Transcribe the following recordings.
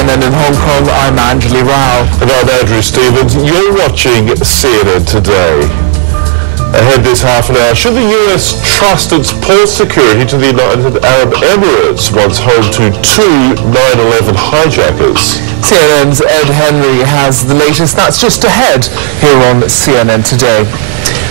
CNN in Hong Kong, I'm Anjali Rao. And I'm Andrew Stevens. You're watching CNN Today. Ahead this half an hour, should the US trust its port security to the United Arab Emirates, once home to two 9/11 hijackers? CNN's Ed Henry has the latest. That's just ahead here on CNN Today.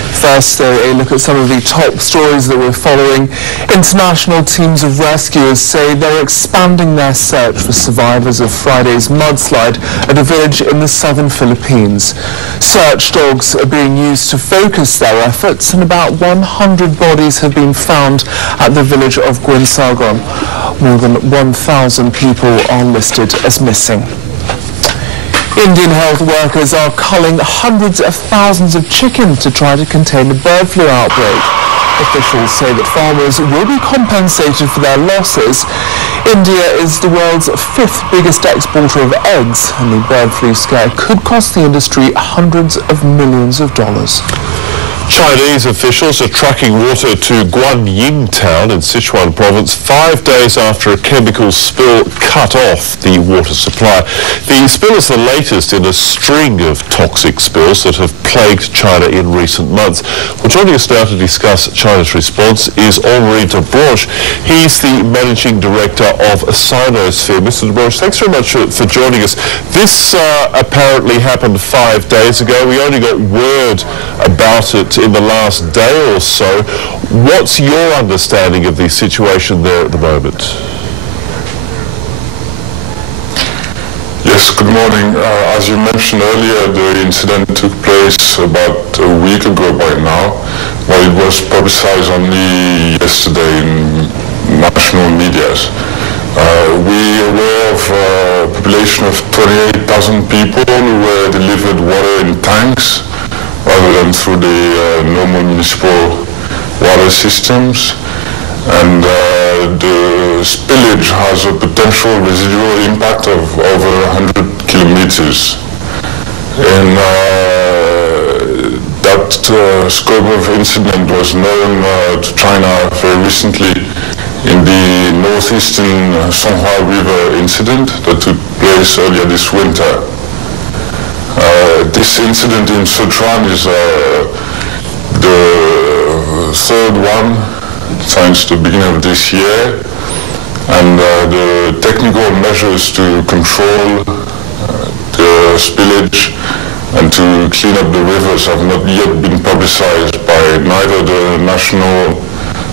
First, a look at some of the top stories that we're following. International teams of rescuers say they're expanding their search for survivors of Friday's mudslide at a village in the southern Philippines. Search dogs are being used to focus their efforts, and about 100 bodies have been found at the village of Guanyin. More than 1,000 people are listed as missing. Indian health workers are culling hundreds of thousands of chickens to try to contain the bird flu outbreak. Officials say that farmers will be compensated for their losses. India is the world's 5th biggest exporter of eggs, and the bird flu scare could cost the industry hundreds of millions of dollars. Chinese officials are trucking water to Guanyin town in Sichuan province 5 days after a chemical spill cut off the water supply. The spill is the latest in a string of toxic spills that have plagued China in recent months. Well, joining us now to discuss China's response is Henri de Branche. He's the managing director of Sinosphere. Mr. de Branche, thanks very much for joining us. This apparently happened 5 days ago. We only got word about it in the last day or so. What's your understanding of the situation there at the moment? Yes, good morning. As you mentioned earlier, the incident took place about a week ago by now, but it was publicized only yesterday in national medias. We are aware of a population of 28,000 people who were delivered water in tanks rather than through the normal municipal water systems, and the spillage has a potential residual impact of over 100 kilometers. And that scope of incident was known to China very recently in the northeastern Songhua River incident that took place earlier this winter. This incident in Sichuan is the third one since the beginning of this year, and the technical measures to control the spillage and to clean up the rivers have not yet been publicized by neither the National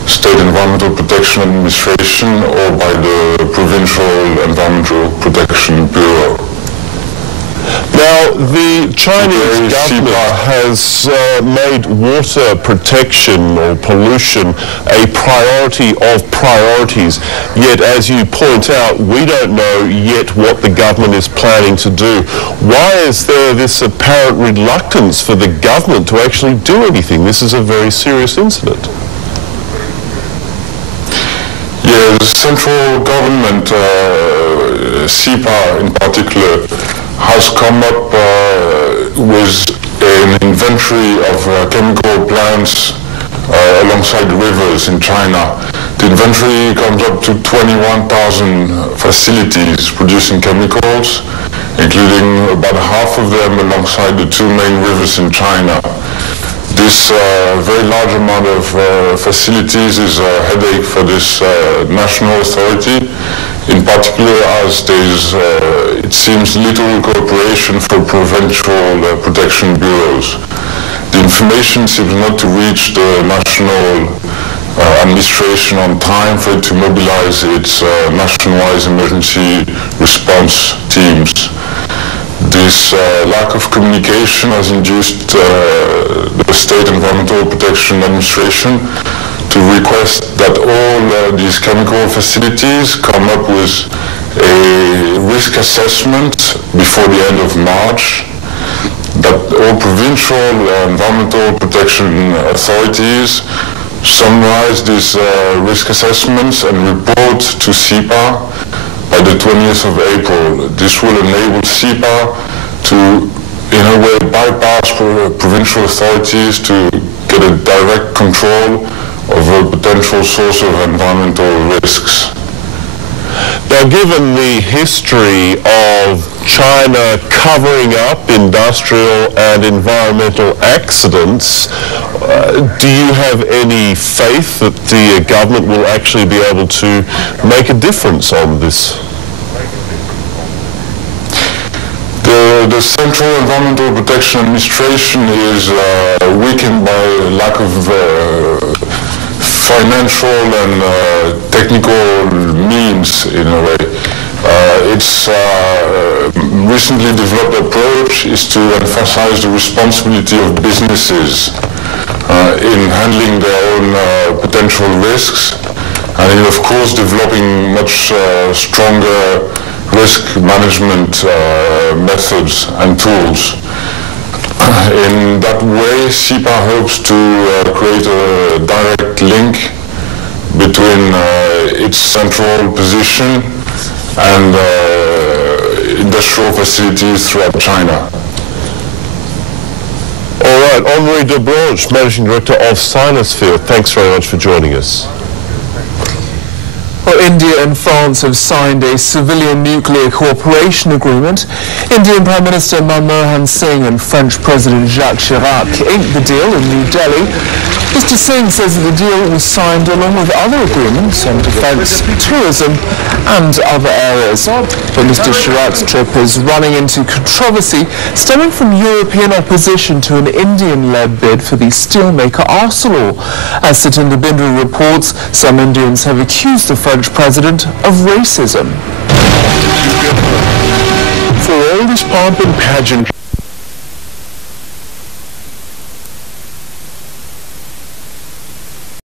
State Environmental Protection Administration or by the Provincial Environmental Protection Bureau. Now, the Chinese government has made water protection or pollution a priority of priorities. Yet, as you point out, we don't know yet what the government is planning to do. Why is there this apparent reluctance for the government to actually do anything? This is a very serious incident. Yeah, the central government, SIPA in particular, has come up with an inventory of chemical plants alongside rivers in China. The inventory comes up to 21,000 facilities producing chemicals, including about half of them alongside the two main rivers in China. This very large amount of facilities is a headache for this national authority, in particular as there's, it seems, little cooperation for provincial protection bureaus. The information seems not to reach the national administration on time for it to mobilize its nationwide emergency response teams. This lack of communication has induced the State Environmental Protection Administration to request that all these chemical facilities come up with a risk assessment before the end of March, that all provincial environmental protection authorities summarize these risk assessments and report to SIPA by the 20th of April. This will enable SIPA to, in a way, bypass provincial authorities to get a direct control of a potential source of environmental risks. Now, given the history of China covering up industrial and environmental accidents, do you have any faith that the government will actually be able to make a difference on this? The Central Environmental Protection Administration is weakened by lack of financial and technical means, in a way. Its recently developed approach is to emphasize the responsibility of businesses in handling their own potential risks, and in, of course, developing much stronger risk management methods and tools. In that way, SIPA hopes to create a direct link between its central position and industrial facilities throughout China. All right, Henri de Branche, Managing Director of Sinosphere, thanks very much for joining us. Well, India and France have signed a civilian nuclear cooperation agreement. Indian Prime Minister Manmohan Singh and French President Jacques Chirac inked the deal in New Delhi. Mr. Singh says that the deal was signed along with other agreements on defence, tourism and other areas. But Mr. Chirac's trip is running into controversy stemming from European opposition to an Indian-led bid for the steelmaker Arcelor. As Satinder Bindra reports, some Indians have accused the French president of racism. For all this pomp and pageantry